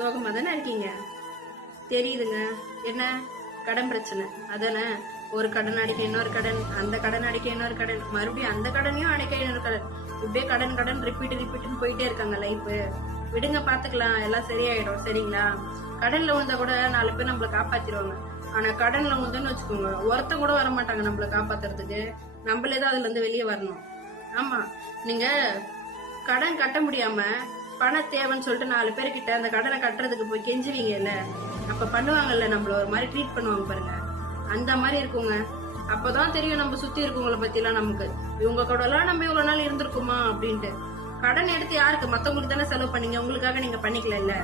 சோகமா தானே இருக்கீங்க? தெரியுதுங்க. என்ன கடன் பிரச்சனை அதானே? ஒரு கடன் அடிக்க இன்னொரு கடன், அந்த கடன் அடிக்க இன்னொரு கடன், மறுபடியும் அந்த கடனையும் அடைக்க இன்னொரு கடன், இப்படியே கடன் கடன் ரிப்பீட்னு போயிட்டே இருக்காங்க லைஃப். விடுங்க, பாத்துக்கலாம், எல்லாம் சரியாயிடும். சரிங்களா? கடன்ல விழுந்தா கூட 4 பேர் நம்மள காப்பாத்திடுவாங்க. ஆனா கடன்ல விழுந்தோன்னு வச்சுக்கோங்க, ஒருத்த கூட வர மாட்டாங்க நம்மள காப்பாத்துறதுக்கு. நம்மளேதான் அதுல இருந்து வெளியே வரணும். ஆமா, நீங்க கடன் கட்ட முடியாம பண தேவைன்னு சொல்லிட்டு 4 பேர்கிட்ட அந்த கடனை கட்டுறதுக்கு போய் கெஞ்சுவீங்கல்ல, அப்ப பண்ணுவாங்கல்ல, நம்மள ஒரு மாதிரி ட்ரீட் பண்ணுவாங்க பாருங்க, அந்த மாதிரி இருக்குங்க. அப்பதான் தெரியும் நம்ம சுத்தி இருக்கவங்கள பத்தி எல்லாம் நமக்கு, இவங்க கூட எல்லாம் நம்ம இவ்வளவு நாள் இருந்திருக்குமா அப்படின்ட்டு. கடன் எடுத்து யாருக்கு? மத்தவங்களுக்கு தானே செலவு பண்ணீங்க, உங்களுக்காக நீங்க பண்ணிக்கல இல்ல.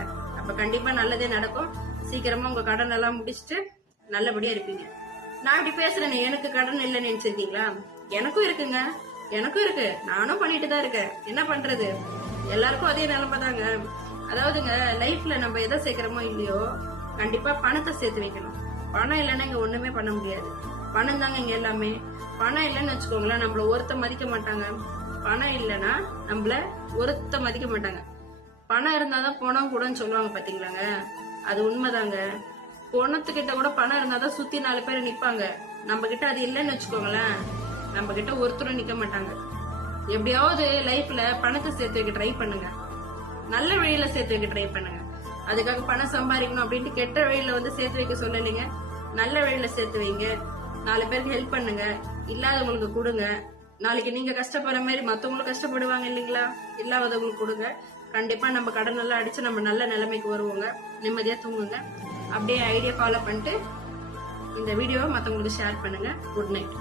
அப்ப கண்டிப்பா நல்லதே நடக்கும். சீக்கிரமா உங்க கடன் எல்லாம் முடிச்சுட்டு நல்லபடியா இருப்பீங்க. நான் இப்படி பேசுறேன், எனக்கு கடன் இல்லைன்னு நினைச்சிருக்கீங்களா? எனக்கும் இருக்குங்க, எனக்கும் இருக்கு. நானும் பண்ணிட்டு தான் இருக்கேன். என்ன பண்றது, எல்லாருக்கும் அதே நிலைமை தாங்க. அதாவதுங்க, லைஃப்ல நம்ம எதை சேர்க்கிறோமோ இல்லையோ, கண்டிப்பா பணத்தை சேர்த்து வைக்கணும். பணம் இல்லைன்னா இங்க ஒண்ணுமே பண்ண முடியாது. பணம் தாங்க இங்க எல்லாமே. பணம் இல்லைன்னு வச்சுக்கோங்களேன், நம்மள ஒருத்த மதிக்க மாட்டாங்க. பணம் இல்லைன்னா நம்மள ஒருத்த மதிக்க மாட்டாங்க. பணம் இருந்தாதான் பணம் கூடன்னு சொல்லுவாங்க பாத்தீங்களாங்க, அது உண்மைதாங்க. பணத்துக்கிட்ட கூட பணம் இருந்தாதான் சுத்தி 4 பேர் நிப்பாங்க. நம்ம கிட்ட அது இல்லைன்னு வச்சுக்கோங்களேன், நம்ம கிட்ட ஒருத்தரும் நிக்க மாட்டாங்க. எப்படியாவது லைஃப்ல பணத்தை சேர்த்து வைக்க ட்ரை பண்ணுங்க. நல்ல வழியில சேர்த்து வைக்க ட்ரை பண்ணுங்க. அதுக்காக பணம் சம்பாதிக்கணும் அப்படின்ட்டு கெட்ட வழியில வந்து சேர்த்து வைக்க சொல்லலைங்க. நல்ல வழியில சேர்த்து வைங்க. 4 பேருக்கு ஹெல்ப் பண்ணுங்க. இல்லாதவங்களுக்கு கொடுங்க. நாளைக்கு நீங்க கஷ்டப்படுற மாதிரி மத்தவங்களும் கஷ்டப்படுவாங்க இல்லைங்களா? இல்லாதவங்களுக்கு கொடுங்க. கண்டிப்பா நம்ம கடன் எல்லாம் அடிச்சு நம்ம நல்ல நிலைமைக்கு வருவோங்க. நிம்மதியா தூங்குங்க. அப்படியே ஐடியா ஃபாலோ பண்ணிட்டு இந்த வீடியோவை மத்தவங்களுக்கு ஷேர் பண்ணுங்க. Good night.